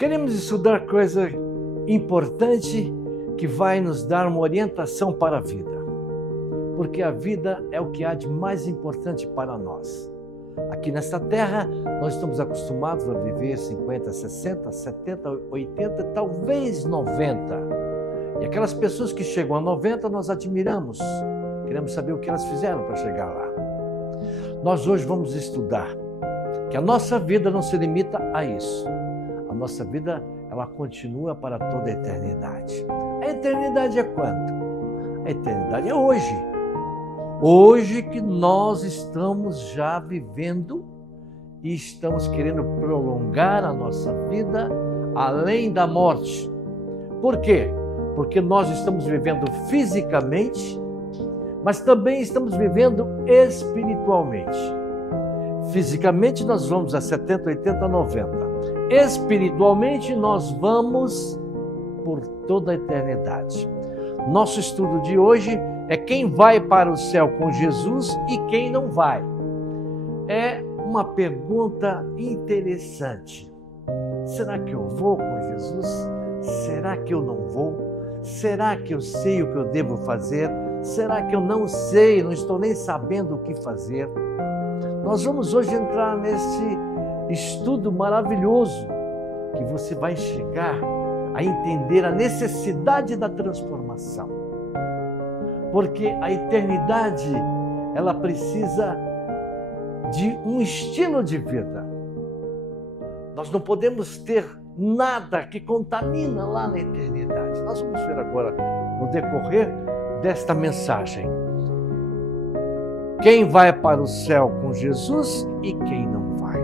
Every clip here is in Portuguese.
Queremos estudar coisa importante que vai nos dar uma orientação para a vida. Porque a vida é o que há de mais importante para nós. Aqui nesta terra, nós estamos acostumados a viver 50, 60, 70, 80, talvez 90. E aquelas pessoas que chegam a 90, nós admiramos. Queremos saber o que elas fizeram para chegar lá. Nós hoje vamos estudar que a nossa vida não se limita a isso. A nossa vida, ela continua para toda a eternidade. A eternidade é quanto? A eternidade é hoje. Hoje que nós estamos já vivendo e estamos querendo prolongar a nossa vida além da morte. Por quê? Porque nós estamos vivendo fisicamente, mas também estamos vivendo espiritualmente. Fisicamente nós vamos a 70, 80, 90. Espiritualmente nós vamos por toda a eternidade. Nosso estudo de hoje é quem vai para o céu com Jesus e quem não vai. É uma pergunta interessante. Será que eu vou com Jesus? Será que eu não vou? Será que eu sei o que eu devo fazer? Será que eu não sei, não estou nem sabendo o que fazer? Nós vamos hoje entrar nesse estudo maravilhoso que você vai chegar a entender a necessidade da transformação. Porque a eternidade, ela precisa de um estilo de vida. Nós não podemos ter nada que contamina lá na eternidade. Nós vamos ver agora, no decorrer desta mensagem, quem vai para o céu com Jesus e quem não vai.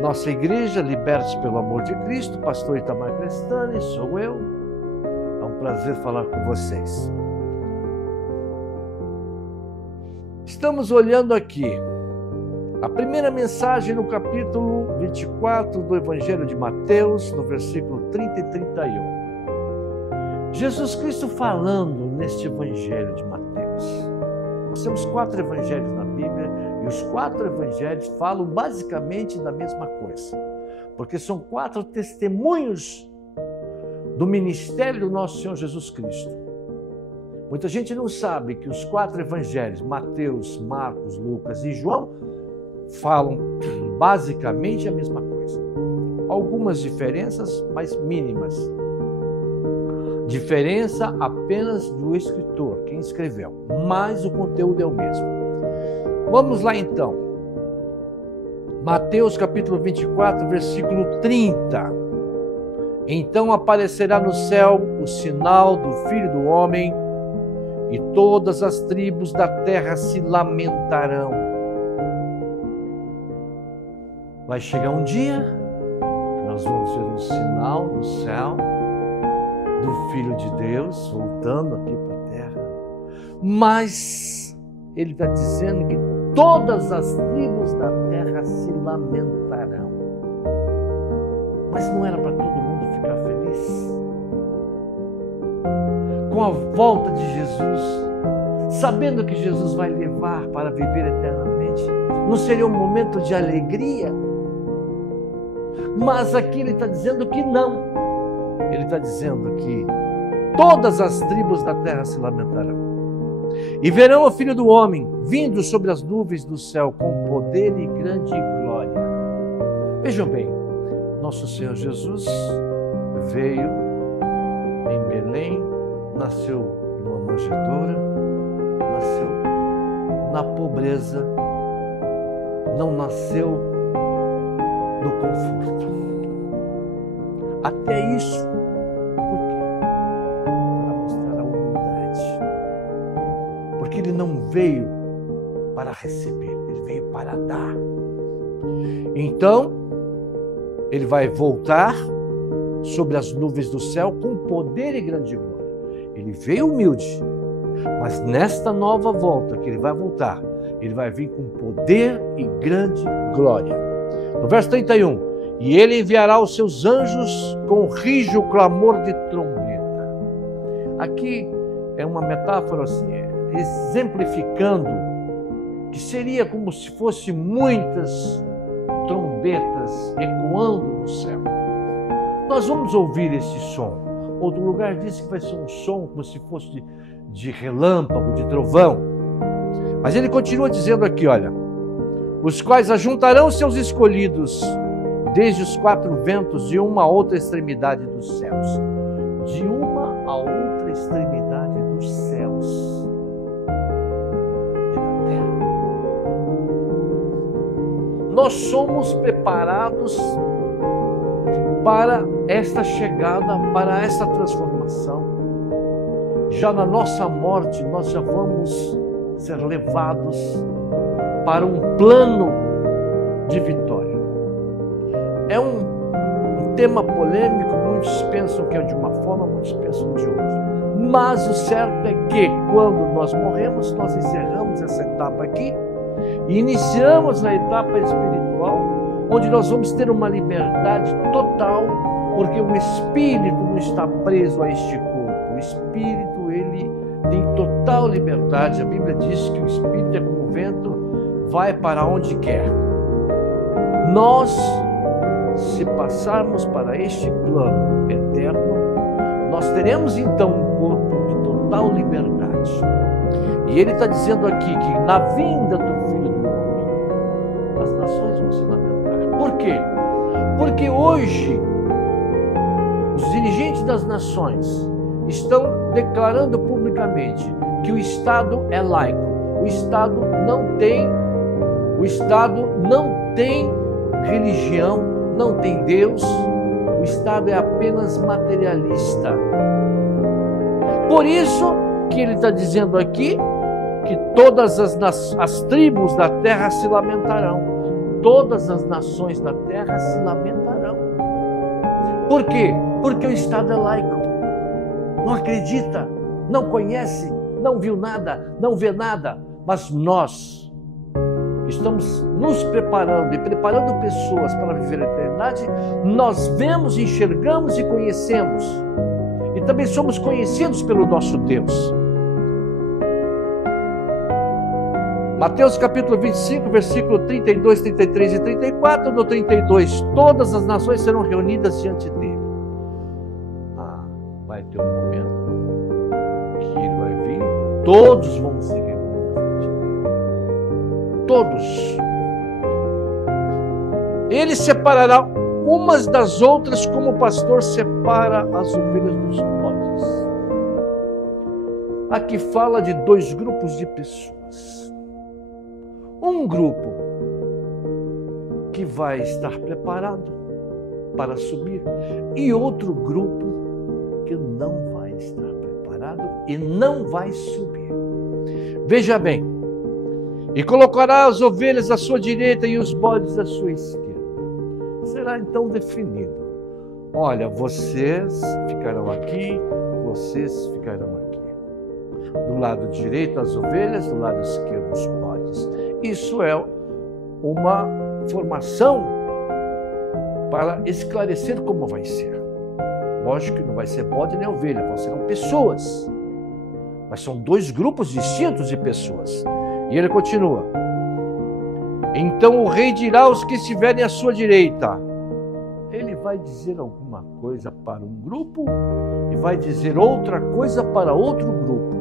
Nossa igreja, Libertos pelo Amor de Cristo, pastor Itamar Crestani, sou eu. É um prazer falar com vocês. Estamos olhando aqui a primeira mensagem no capítulo 24 do Evangelho de Mateus, no versículo 30 e 31. Jesus Cristo falando neste Evangelho de Mateus. Nós temos 4 evangelhos na Bíblia e os 4 evangelhos falam basicamente da mesma coisa. Porque são 4 testemunhos do ministério do nosso Senhor Jesus Cristo. Muita gente não sabe que os 4 evangelhos, Mateus, Marcos, Lucas e João, falam basicamente a mesma coisa. Algumas diferenças, mas mínimas. Diferença apenas do escritor, quem escreveu, mas o conteúdo é o mesmo. Vamos lá então. Mateus capítulo 24, versículo 30. Então aparecerá no céu o sinal do Filho do Homem, e todas as tribos da terra se lamentarão. Vai chegar um dia que nós vamos ver um sinal no céu do Filho de Deus voltando aqui para a terra, mas ele está dizendo que todas as tribos da terra se lamentarão. Mas não era para todo mundo ficar feliz? Com a volta de Jesus, sabendo que Jesus vai levar para viver eternamente, não seria um momento de alegria? Mas aqui ele está dizendo que não. Ele está dizendo que todas as tribos da terra se lamentarão. E verão o Filho do Homem vindo sobre as nuvens do céu com poder e grande glória. Vejam bem, nosso Senhor Jesus veio em Belém, nasceu numa manjedoura, nasceu na pobreza, não nasceu no conforto. Até isso, por quê? Para mostrar a humildade. Porque ele não veio para receber, ele veio para dar. Então, ele vai voltar sobre as nuvens do céu com poder e grande glória. Ele veio humilde, mas nesta nova volta que ele vai voltar, ele vai vir com poder e grande glória. No verso 31, e ele enviará os seus anjos com rijo clamor de trombeta. Aqui é uma metáfora assim, exemplificando que seria como se fosse muitas trombetas ecoando no céu. nós vamos ouvir esse som. Outro lugar diz que vai ser um som como se fosse de relâmpago, de trovão. Mas ele continua dizendo aqui, olha, os quais ajuntarão seus escolhidos desde os quatro ventos de uma a outra extremidade dos céus. De uma a outra extremidade dos céus e da terra. Nós somos preparados para esta chegada, para esta transformação. Já na nossa morte, nós já vamos ser levados para um plano de vitória. É um tema polêmico, muitos pensam que é de uma forma, muitos pensam de outra. Mas o certo é que, quando nós morremos, nós encerramos essa etapa aqui e iniciamos a etapa espiritual, onde nós vamos ter uma liberdade total, porque o espírito não está preso a este corpo. O espírito, ele tem total liberdade. A Bíblia diz que o espírito é como o vento, vai para onde quer. Nós, se passarmos para este plano eterno, nós teremos então um corpo de total liberdade. E ele está dizendo aqui que na vinda do Filho do Homem, as nações vão se lamentar. Por quê? Porque hoje os dirigentes das nações estão declarando publicamente que o Estado é laico. O Estado não tem religião, não tem Deus. O Estado é apenas materialista. Por isso que ele está dizendo aqui que todas as tribos da terra se lamentarão. Todas as nações da terra se lamentarão. Por quê? Porque o Estado é laico. Não acredita, não conhece, não viu nada, não vê nada. Mas nós estamos nos preparando e preparando pessoas para viver a eternidade. Nós vemos, enxergamos e conhecemos. E também somos conhecidos pelo nosso Deus. Mateus capítulo 25, versículo 32, 33 e 34. No 32, todas as nações serão reunidas diante dele. Vai ter um momento que ele vai vir, todos vão se reunir. Todos. Ele separará umas das outras como o pastor separa as ovelhas dos bodes. Aqui fala de dois grupos de pessoas. Um grupo que vai estar preparado para subir e outro grupo que não vai estar preparado e não vai subir. Veja bem, e colocará as ovelhas à sua direita e os bodes à sua esquerda. Será então definido: olha, vocês ficarão aqui, vocês ficarão aqui. Do lado direito as ovelhas, do lado esquerdo os bodes. Isso é uma formação para esclarecer como vai ser. Lógico que não vai ser bode nem ovelha, vão ser pessoas. Mas são dois grupos distintos de pessoas. E ele continua: então o rei dirá aos que estiverem à sua direita. Ele vai dizer alguma coisa para um grupo e vai dizer outra coisa para outro grupo.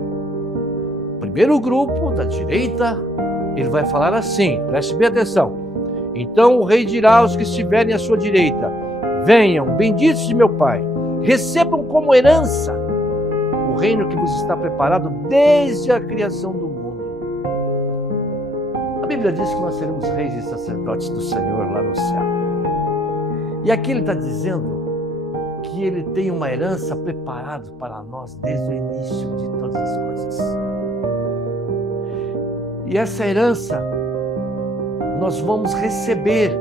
O primeiro grupo, da direita, ele vai falar assim, preste bem atenção. Então o rei dirá aos que estiverem à sua direita: venham, benditos de meu Pai, recebam como herança o reino que vos está preparado desde a criação do mundo. A Bíblia diz que nós seremos reis e sacerdotes do Senhor lá no céu. E aqui ele está dizendo que ele tem uma herança preparada para nós desde o início de todas as coisas. E essa herança nós vamos receber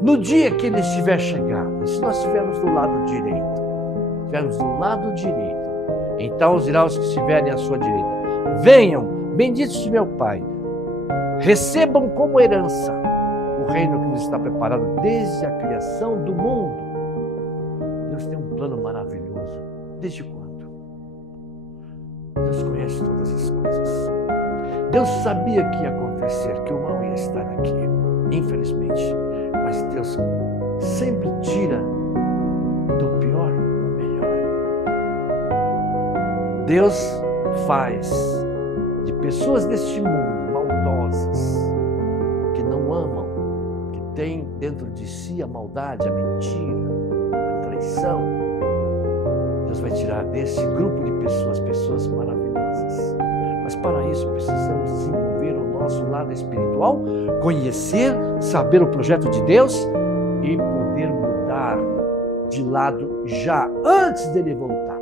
no dia que ele estiver chegando. E se nós estivermos do lado direito, então dirá aos que estiverem à sua direita: venham, benditos de meu Pai, recebam como herança o reino que nos está preparado desde a criação do mundo. Deus tem um plano maravilhoso. Desde quando? Deus conhece todas as coisas. Deus sabia que ia acontecer, que o mal ia estar aqui, infelizmente. Mas Deus sempre tira Deus faz de pessoas deste mundo maldosas, que não amam, que têm dentro de si a maldade, a mentira, a traição. Deus vai tirar desse grupo de pessoas, pessoas maravilhosas. Mas para isso precisamos desenvolver o nosso lado espiritual, conhecer, saber o projeto de Deus e poder mudar de lado já antes dele voltar.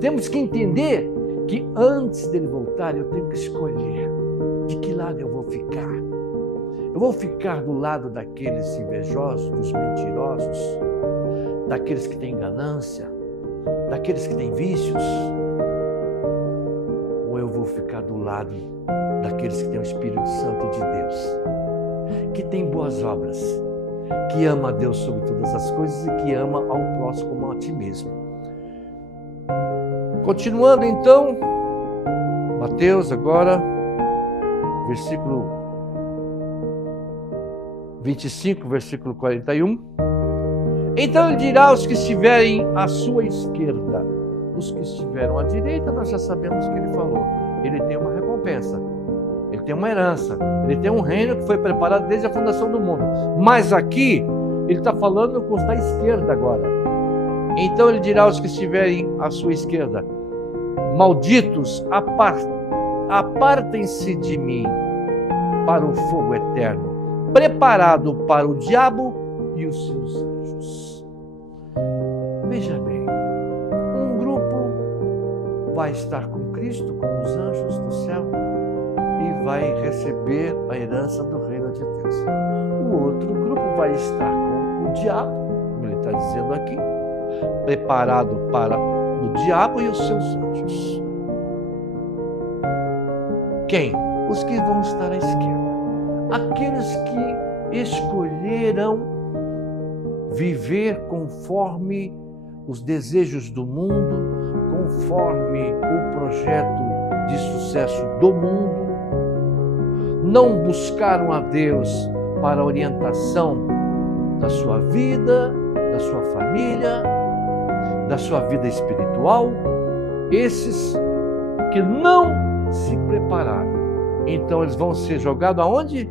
Temos que entender que antes dele voltar eu tenho que escolher de que lado eu vou ficar. Eu vou ficar do lado daqueles invejosos, dos mentirosos, daqueles que têm ganância, daqueles que têm vícios, ou eu vou ficar do lado daqueles que têm o Espírito Santo de Deus, que tem boas obras, que ama a Deus sobre todas as coisas e que ama ao próximo como a ti mesmo. Continuando então, Mateus agora, versículo 25, versículo 41. Então ele dirá aos que estiverem à sua esquerda, os que estiveram à direita, nós já sabemos o que ele falou. Ele tem uma recompensa, ele tem uma herança, ele tem um reino que foi preparado desde a fundação do mundo. Mas aqui, ele está falando com os da esquerda agora. Então ele dirá aos que estiverem à sua esquerda: malditos, apartem-se de mim para o fogo eterno, preparado para o diabo e os seus anjos. Veja bem, um grupo vai estar com Cristo, com os anjos do céu, e vai receber a herança do reino de Deus. O outro grupo vai estar com o diabo, como ele está dizendo aqui, preparado para o diabo e os seus anjos. Quem? Os que vão estar à esquerda. Aqueles que escolheram viver conforme os desejos do mundo, conforme o projeto de sucesso do mundo, não buscaram a Deus para a orientação da sua vida, da sua família, da sua vida espiritual. Esses que não se prepararam, então eles vão ser jogados aonde?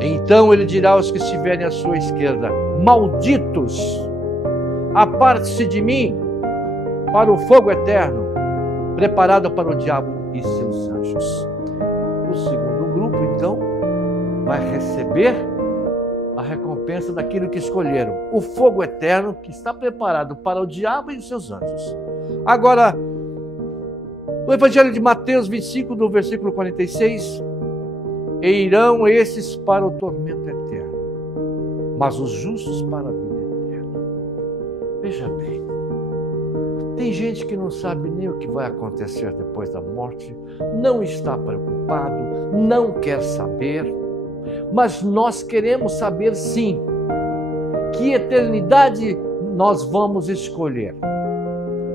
Então ele dirá aos que estiverem à sua esquerda: malditos, aparte-se de mim para o fogo eterno, preparado para o diabo e seus anjos. O segundo grupo, então, vai receber a recompensa daquilo que escolheram, o fogo eterno que está preparado para o diabo e os seus anjos. Agora, o Evangelho de Mateus 25, do versículo 46, e irão esses para o tormento eterno, mas os justos para a vida eterna. Veja bem, tem gente que não sabe nem o que vai acontecer depois da morte, não está preocupado, não quer saber, mas nós queremos saber sim, que eternidade nós vamos escolher: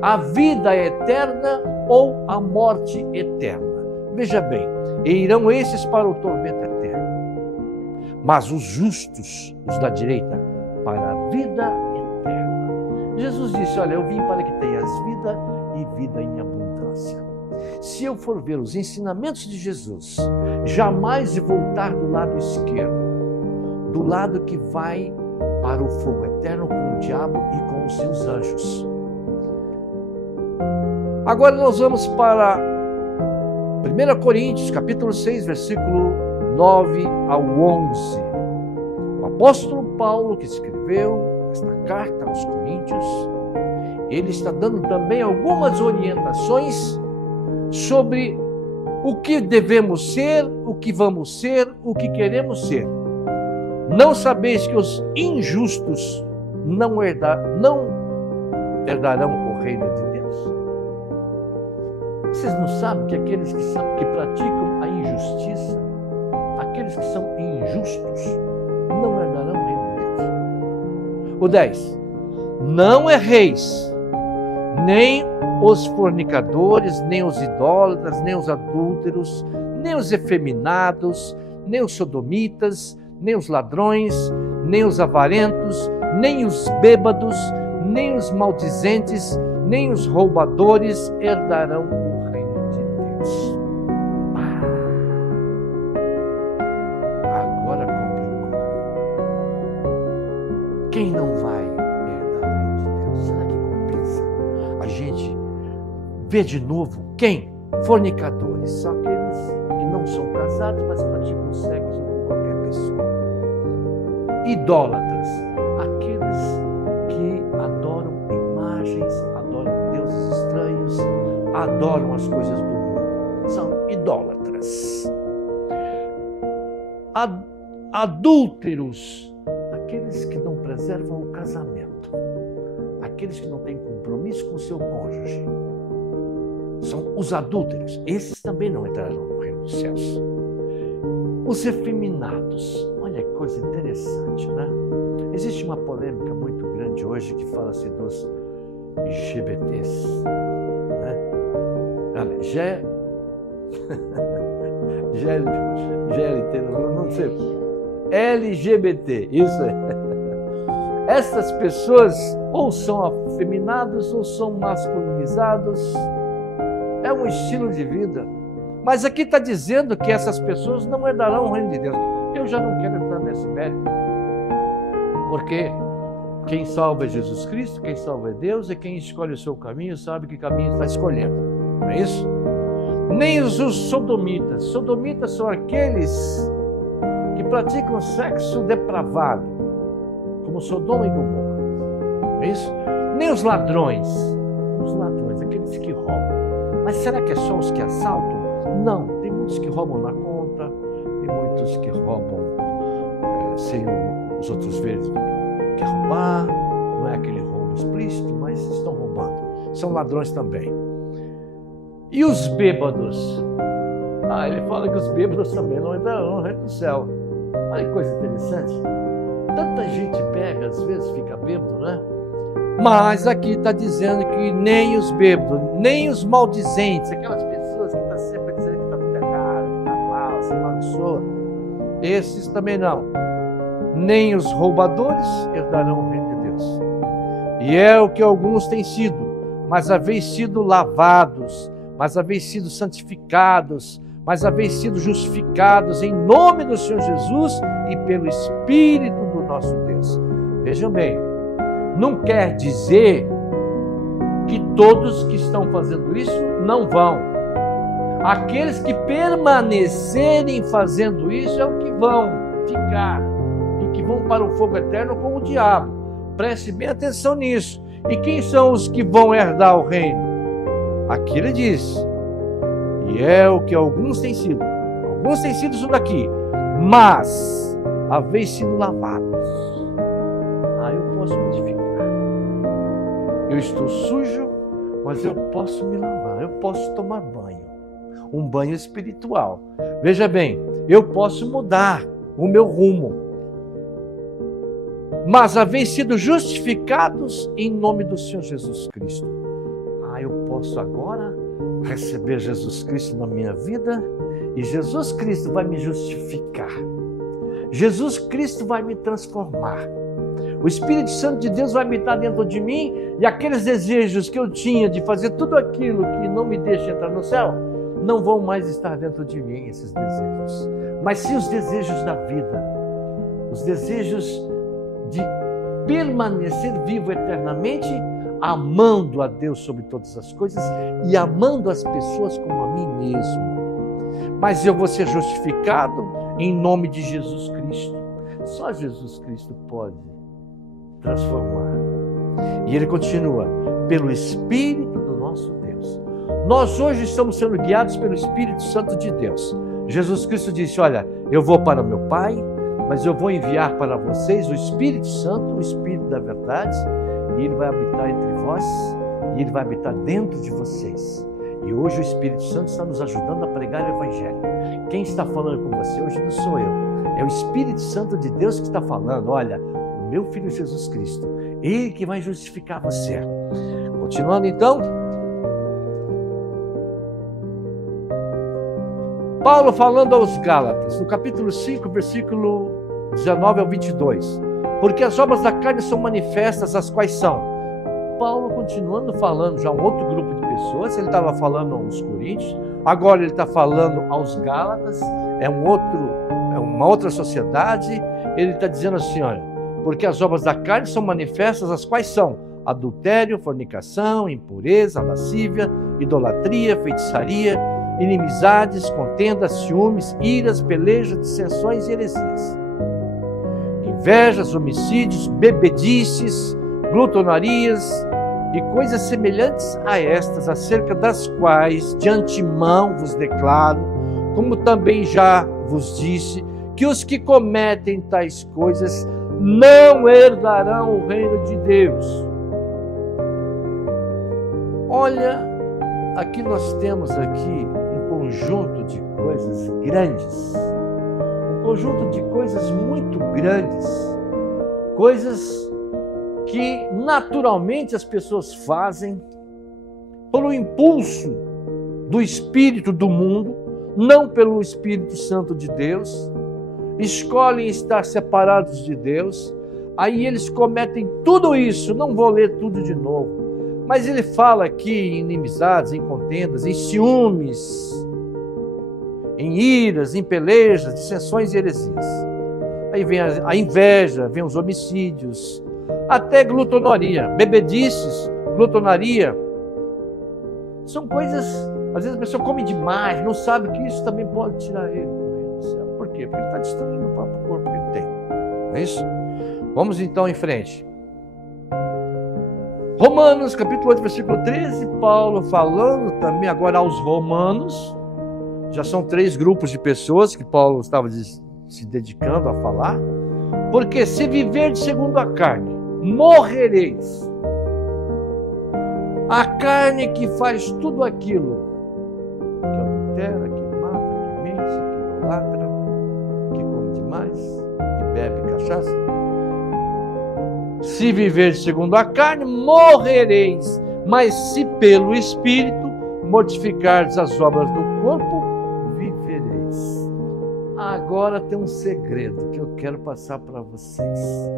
a vida eterna ou a morte eterna. Veja bem, e irão esses para o tormento eterno, mas os justos, os da direita, para a vida eterna. Jesus disse: olha, eu vim para que tenhas vida e vida em abundância. Se eu for ver os ensinamentos de Jesus, jamais voltar do lado esquerdo, do lado que vai para o fogo eterno com o diabo e com os seus anjos. Agora nós vamos para 1 Coríntios, capítulo 6, versículo 9 ao 11. O apóstolo Paulo, que escreveu esta carta aos Coríntios, ele está dando também algumas orientações sobre o que devemos ser, o que vamos ser, o que queremos ser. Não sabeis que os injustos não herdarão o reino de Deus? Vocês não sabem que aqueles que praticam a injustiça, aqueles que são injustos, não herdarão o reino de Deus? O 10. Não erreis, nem os fornicadores, nem os idólatras, nem os adúlteros, nem os efeminados, nem os sodomitas, nem os ladrões, nem os avarentos, nem os bêbados, nem os maldizentes, nem os roubadores herdarão o reino de Deus. Agora complicou. Quem não vai herdar o reino de Deus? Será que compensa a gente ver de novo quem? Fornicadores, são aqueles que não são casados, mas praticam sexo com qualquer pessoa. Idólatras, aqueles que adoram imagens, adoram deuses estranhos, adoram as coisas do mundo. São idólatras. Adúlteros, aqueles que não preservam o casamento, aqueles que não têm compromisso com o seu cônjuge. São os adúlteros. Esses também não entrarão no reino dos céus. Os efeminados. Olha que coisa interessante, né? Existe uma polêmica muito grande hoje que fala-se dos LGBTs, né? Olha, GLT, não sei. LGBT, isso é. Essas pessoas ou são afeminados ou são masculinizados. É um estilo de vida. Mas aqui está dizendo que essas pessoas não herdarão o reino de Deus. Eu já não quero entrar nesse mérito. Porque quem salva é Jesus Cristo, quem salva é Deus, e quem escolhe o seu caminho sabe que caminho está escolhendo. Não é isso? Nem os sodomitas. Sodomitas são aqueles que praticam sexo depravado, como Sodoma e Gomorra. Não é isso? Nem os ladrões. Os ladrões, aqueles que roubam. Mas será que é só os que assaltam? Não, tem muitos que roubam na conta, tem muitos que roubam sem os outros verem que roubar, não é aquele roubo explícito, mas estão roubando. São ladrões também. E os bêbados? Ele fala que os bêbados também não entrarão no reino do céu. Olha que coisa interessante. Tanta gente pega, às vezes fica bêbado, né? Mas aqui está dizendo que nem os bêbados, nem os maldizentes, aquelas pessoas que estão sempre dizendo que está tudo errado, que está mal, se amaldiçoa, esses também não. Nem os roubadores herdarão o reino de Deus. E é o que alguns têm sido, mas haveis sido lavados, mas haveis sido santificados, mas haveis sido justificados em nome do Senhor Jesus e pelo Espírito do nosso Deus. Vejam bem, não quer dizer que todos que estão fazendo isso não vão. Aqueles que permanecerem fazendo isso é o que vão ficar e que vão para o fogo eterno com o diabo. Preste bem atenção nisso. E quem são os que vão herdar o reino? Aqui ele diz, e é o que alguns têm sido. Alguns têm sido isso daqui, mas haveis sido lavados. Eu posso modificar. Eu estou sujo, mas eu posso me lavar, eu posso tomar banho. Um banho espiritual. Veja bem, eu posso mudar o meu rumo. Mas haveis sido justificados em nome do Senhor Jesus Cristo. Eu posso agora receber Jesus Cristo na minha vida e Jesus Cristo vai me justificar. Jesus Cristo vai me transformar. O Espírito Santo de Deus vai habitar dentro de mim e aqueles desejos que eu tinha de fazer tudo aquilo que não me deixa entrar no céu, não vão mais estar dentro de mim, esses desejos. Mas sim os desejos da vida, os desejos de permanecer vivo eternamente, amando a Deus sobre todas as coisas e amando as pessoas como a mim mesmo. Mas eu vou ser justificado em nome de Jesus Cristo. Só Jesus Cristo pode transformar. E ele continua, pelo Espírito do nosso Deus. Nós hoje estamos sendo guiados pelo Espírito Santo de Deus. Jesus Cristo disse, olha, eu vou para o meu Pai, mas eu vou enviar para vocês o Espírito Santo, o Espírito da verdade, e ele vai habitar entre vós, e ele vai habitar dentro de vocês. E hoje o Espírito Santo está nos ajudando a pregar o Evangelho. Quem está falando com você hoje não sou eu, é o Espírito Santo de Deus que está falando, olha, o meu Filho Jesus Cristo, ele que vai justificar você. Continuando então, Paulo falando aos Gálatas, no capítulo 5, versículo 19 ao 22. Porque as obras da carne são manifestas, as quais são Paulo continuando falando já a um outro grupo de pessoas. Ele estava falando aos coríntios, agora ele está falando aos gálatas, é uma outra sociedade. Ele está dizendo assim, olha, porque as obras da carne são manifestas, as quais são adultério, fornicação, impureza, lascívia, idolatria, feitiçaria, inimizades, contendas, ciúmes, iras, pelejas, dissensões e heresias, invejas, homicídios, bebedices, glutonarias e coisas semelhantes a estas, acerca das quais de antemão vos declaro, como também já vos disse, que os que cometem tais coisas não herdarão o reino de Deus. Olha, aqui nós temos aqui um conjunto de coisas grandes, um conjunto de coisas muito grandes, coisas que naturalmente as pessoas fazem pelo impulso do espírito do mundo, não pelo Espírito Santo de Deus, escolhem estar separados de Deus, aí eles cometem tudo isso. Não vou ler tudo de novo, mas ele fala aqui em inimizades, em contendas, em ciúmes, em iras, em pelejas, dissensões e heresias. Aí vem a inveja, vem os homicídios, até glutonaria, bebedices, glutonaria. São coisas, às vezes a pessoa come demais, não sabe que isso também pode tirar ele do reino do céu. Por quê? Porque ele está destruindo o próprio corpo que ele tem. Não é isso? Vamos então em frente. Romanos, capítulo 8, versículo 13, Paulo falando também agora aos romanos. Já são 3 grupos de pessoas que Paulo estava se dedicando a falar. Porque se viver segundo a carne, morrereis. A carne que faz tudo aquilo, que adultera, que mata, que mente, que idolatra, que come demais, que bebe cachaça. Se viver segundo a carne, morrereis. Mas se pelo Espírito mortificardes as obras do corpo, vivereis. Agora tem um segredo que eu quero passar para vocês.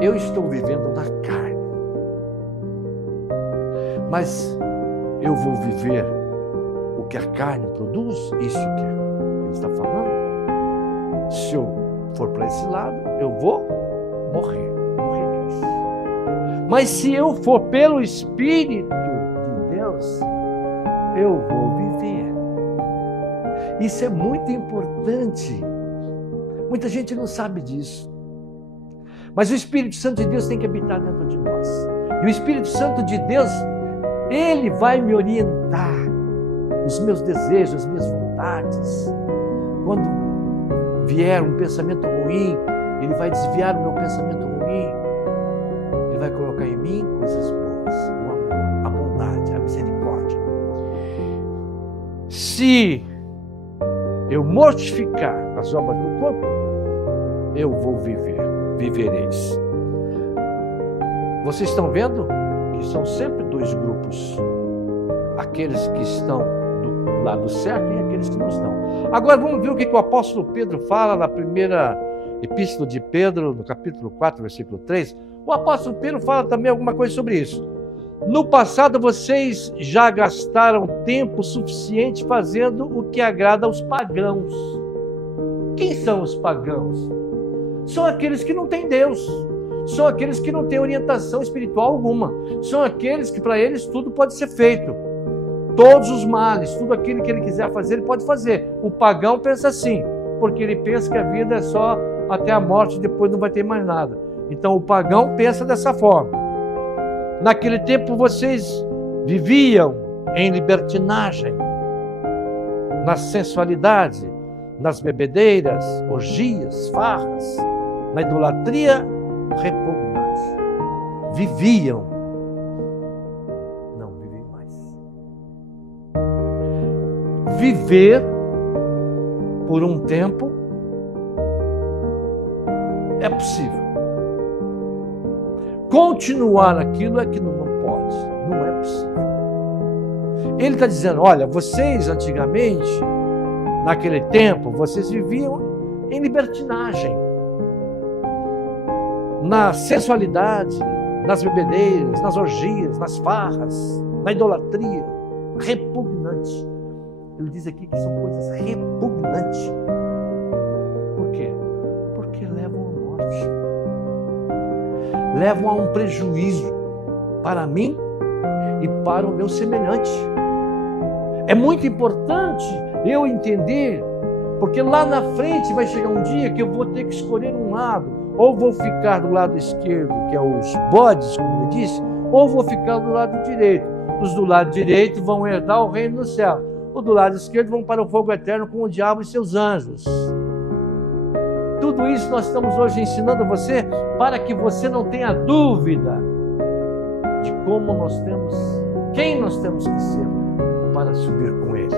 Eu estou vivendo na carne, mas eu vou viver o que a carne produz, isso que ele está falando. Se eu for para esse lado, eu vou morrereis. Mas se eu for pelo Espírito de Deus, eu vou viver. Isso é muito importante. Muita gente não sabe disso. Mas o Espírito Santo de Deus tem que habitar dentro de nós. E o Espírito Santo de Deus, ele vai me orientar os meus desejos, as minhas vontades. Quando vier um pensamento ruim, ele vai desviar o meu pensamento ruim. Ele vai colocar em mim coisas boas, o amor, a bondade, a misericórdia. Se eu mortificar as obras do corpo, eu vou vivereis. Vocês estão vendo que são sempre 2 grupos. Aqueles que estão do lado certo e aqueles que não estão. Agora vamos ver o que o apóstolo Pedro fala na primeira epístola de Pedro, no capítulo 4, versículo 3. O apóstolo Pedro fala também alguma coisa sobre isso. No passado vocês já gastaram tempo suficiente fazendo o que agrada aos pagãos. Quem são os pagãos? São aqueles que não têm Deus. São aqueles que não têm orientação espiritual alguma. São aqueles que para eles tudo pode ser feito. Todos os males, tudo aquilo que ele quiser fazer, ele pode fazer. O pagão pensa assim, porque ele pensa que a vida é só até a morte, depois não vai ter mais nada. Então o pagão pensa dessa forma. Naquele tempo vocês viviam em libertinagem, na sensualidade, nas bebedeiras, orgias, farras, na idolatria repugnante. Viviam, não vivem mais. Viver por um tempo é possível. Continuar aquilo é que não pode, não é possível. Ele está dizendo, olha, vocês antigamente, naquele tempo, vocês viviam em libertinagem, na sensualidade, nas bebedeiras, nas orgias, nas farras, na idolatria. Repugnante. Ele diz aqui que são coisas repugnantes. Por quê? Porque levam à morte. Levam a um prejuízo para mim e para o meu semelhante. É muito importante eu entender, porque lá na frente vai chegar um dia que eu vou ter que escolher um lado. Ou vou ficar do lado esquerdo, que é os bodes, como ele disse, ou vou ficar do lado direito. Os do lado direito vão herdar o reino do céu. Os do lado esquerdo vão para o fogo eterno com o diabo e seus anjos. Tudo isso nós estamos hoje ensinando a você para que você não tenha dúvida de como nós temos, quem nós temos que ser para subir com Ele.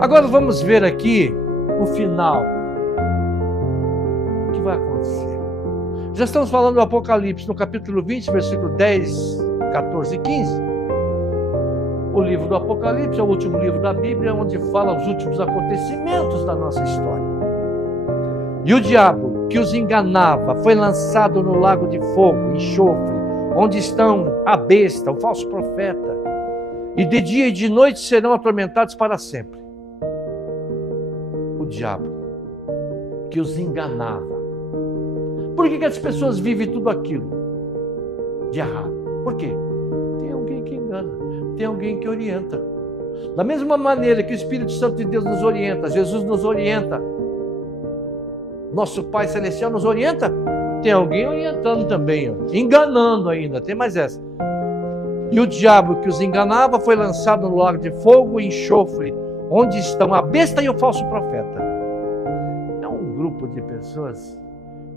Agora vamos ver aqui o final. O que vai acontecer? Já estamos falando do Apocalipse, no capítulo 20, versículo 10, 14 e 15. O livro do Apocalipse é o último livro da Bíblia, onde fala os últimos acontecimentos da nossa história. E o diabo que os enganava foi lançado no lago de fogo e enxofre, onde estão a besta, o falso profeta, e de dia e de noite serão atormentados para sempre. O diabo que os enganava. Por que as pessoas vivem tudo aquilo de errado? Por quê? Tem alguém que engana, tem alguém que orienta. Da mesma maneira que o Espírito Santo de Deus nos orienta, Jesus nos orienta, nosso Pai Celestial nos orienta, tem alguém orientando também, enganando ainda, tem mais essa. E o diabo que os enganava foi lançado no lago de fogo e enxofre, onde estão a besta e o falso profeta. É um grupo de pessoas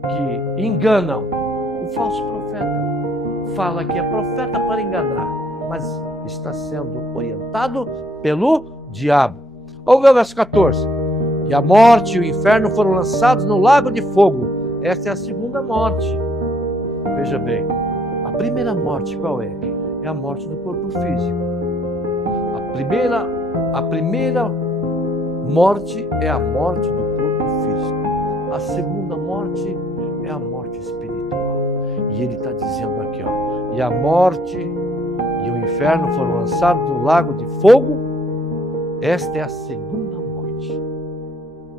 que enganam. O falso profeta fala que é profeta para enganar, mas está sendo orientado pelo diabo. Vamos ver o verso 14. E a morte e o inferno foram lançados no lago de fogo. Esta é a segunda morte. Veja bem, a primeira morte qual é? É a morte do corpo físico. A primeira morte é a morte do corpo físico. A segunda morte é a morte espiritual. E ele está dizendo aqui, ó, e a morte e o inferno foram lançados no lago de fogo. Esta é a segunda morte.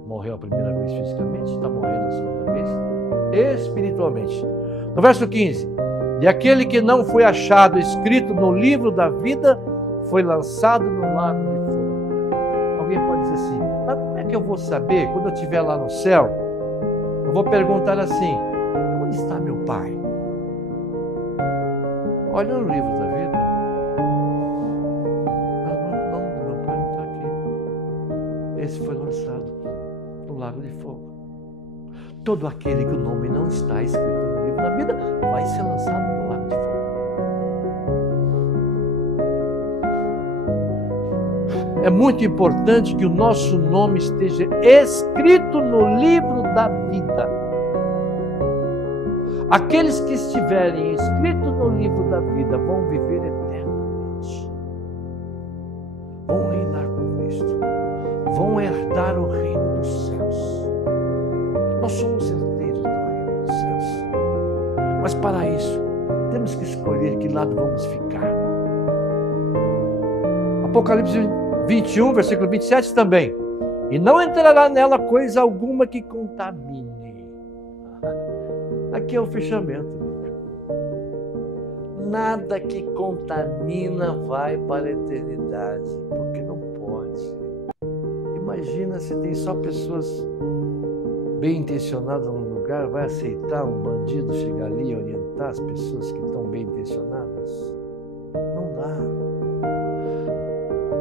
Morreu a primeira vez fisicamente, está morrendo a segunda vez espiritualmente. No verso 15, e aquele que não foi achado escrito no livro da vida foi lançado no lago de fogo. Alguém pode dizer assim, mas como é que eu vou saber quando eu estiver lá no céu? Eu vou perguntar assim, onde está meu pai? Olha no livro da vida. Não, meu pai não está aqui. Esse foi lançado no lago de fogo. Todo aquele que o nome não está escrito no livro da vida vai ser lançado no lago de fogo. É muito importante que o nosso nome esteja escrito no livro da vida. Aqueles que estiverem escritos no livro da vida vão viver eternamente. Vão reinar com Cristo. Vão herdar o reino dos céus. Nós somos herdeiros do reino dos céus. Mas para isso, temos que escolher que lado vamos ficar. Apocalipse 21, versículo 27 também. E não entrará nela coisa alguma que contamine. Aqui é o fechamento. Nada que contamina vai para a eternidade, porque não pode. Imagina se tem só pessoas bem intencionadas num lugar, vai aceitar um bandido chegar ali e orientar as pessoas que estão bem intencionadas? Não dá.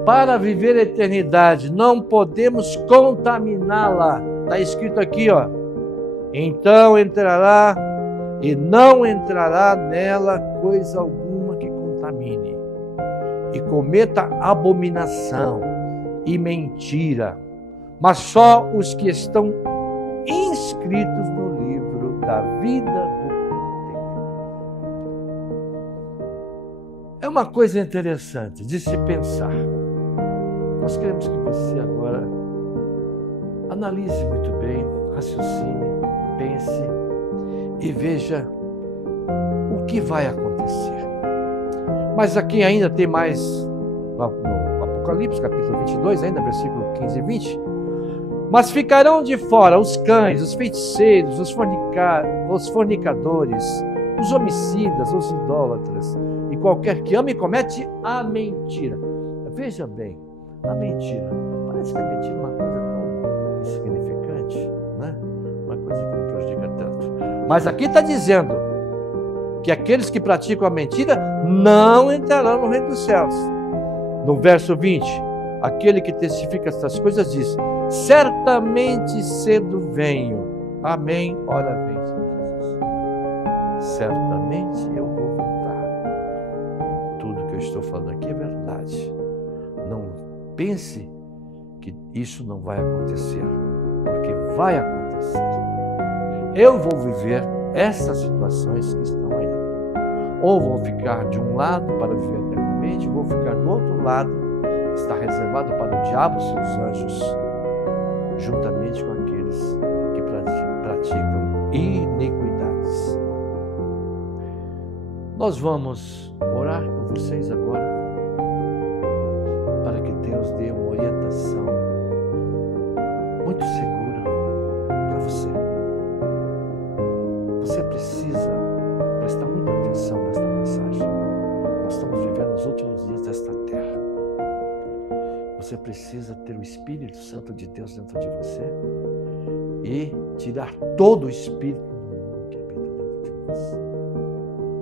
Para viver a eternidade, não podemos contaminá-la. Está escrito aqui, ó. Então entrará e não entrará nela coisa alguma que contamine, e cometa abominação e mentira, mas só os que estão inscritos no livro da vida do Cordeiro. É uma coisa interessante de se pensar. Nós queremos que você agora analise muito bem, raciocine, pense. e veja o que vai acontecer. Mas aqui ainda tem mais, no Apocalipse, capítulo 22, ainda, versículo 15 e 20. Mas ficarão de fora os cães, os feiticeiros, os fornicadores, os homicidas, os idólatras, e qualquer que ame e comete a mentira. Veja bem, a mentira. Parece que a mentira é uma coisa tão insignificante, né? Uma coisa que não prejudica tanto. Mas aqui está dizendo que aqueles que praticam a mentira não entrarão no reino dos céus. No verso 20, aquele que testifica estas coisas diz: certamente cedo venho. Amém. Ora vem, Senhor Jesus. Certamente eu vou voltar. Tudo que eu estou falando aqui é verdade. Não pense que isso não vai acontecer, porque vai acontecer. Eu vou viver essas situações que estão aí. Ou vou ficar de um lado para viver eternamente, ou vou ficar do outro lado, que está reservado para o diabo e seus anjos, juntamente com aqueles que praticam iniquidades. Nós vamos orar por vocês agora, para que Deus dê uma orientação muito segura para você. Você precisa prestar muita atenção nesta mensagem. Nós estamos vivendo os últimos dias desta terra. Você precisa ter o Espírito Santo de Deus dentro de você e tirar todo o espírito do mundo que habita dentro de nós.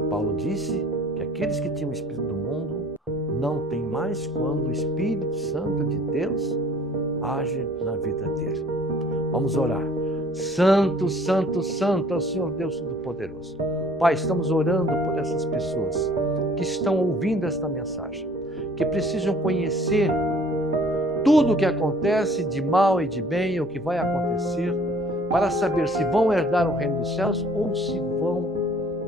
Paulo disse que aqueles que tinham o espírito do mundo não têm mais quando o Espírito Santo de Deus age na vida dele. Vamos orar. Santo, santo, santo é o Senhor Deus Todo-Poderoso. Pai, estamos orando por essas pessoas que estão ouvindo esta mensagem, que precisam conhecer tudo o que acontece de mal e de bem, o que vai acontecer, para saber se vão herdar o reino dos céus ou se vão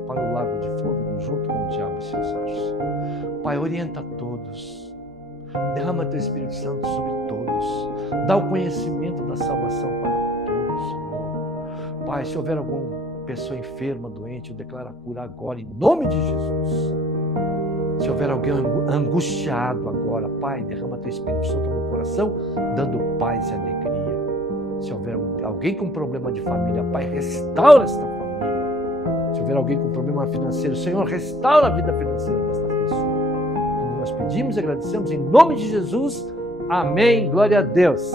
para o lago de fogo junto com o diabo e seus anjos. Pai, orienta a todos, derrama teu Espírito Santo sobre todos, dá o conhecimento da salvação para todos, Senhor. Pai, se houver alguma pessoa enferma, doente, eu declaro a cura agora, em nome de Jesus. Se houver alguém angustiado agora, Pai, derrama teu Espírito Santo no coração, dando paz e alegria. Se houver alguém com problema de família, Pai, restaura esta família. Se houver alguém com problema financeiro, Senhor, restaura a vida financeira desta pessoa. Como nós pedimos e agradecemos em nome de Jesus. Amém. Glória a Deus.